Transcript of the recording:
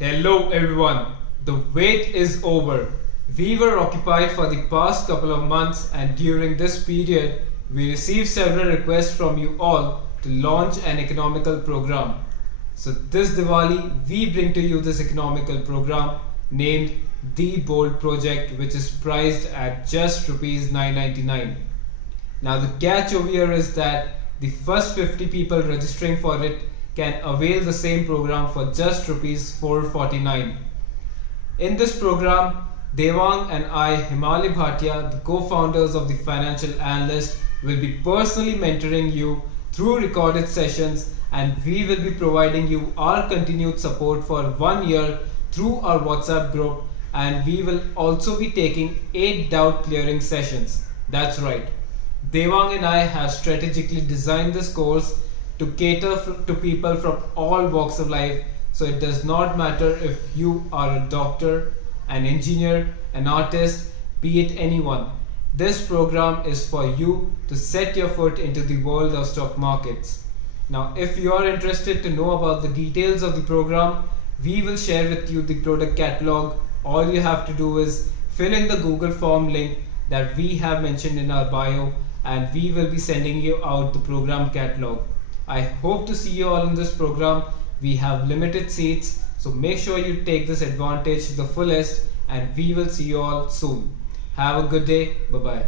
Hello everyone, the wait is over. We were occupied for the past couple of months, and during this period, we received several requests from you all to launch an economical program. So, this Diwali, we bring to you this economical program named The Bold Project, which is priced at just rupees 999. Now, the catch over here is that the first 50 people registering for it can avail the same program for just rupees 449. In this program, Devang and I, Himali Bhatia, the co-founders of the Financial Analyst, will be personally mentoring you through recorded sessions, and we will be providing you our continued support for 1 year through our WhatsApp group, and we will also be taking 8 doubt clearing sessions. That's right. Devang and I have strategically designed this course to cater to people from all walks of life, so it does not matter if you are a doctor, an engineer, an artist, be it anyone. This program is for you to set your foot into the world of stock markets. Now, if you are interested to know about the details of the program, we will share with you the product catalog. All you have to do is fill in the Google form link that we have mentioned in our bio, and we will be sending you out the program catalog. I hope to see you all in this program. We have limited seats, so make sure you take this advantage to the fullest, and we will see you all soon. Have a good day. Bye bye.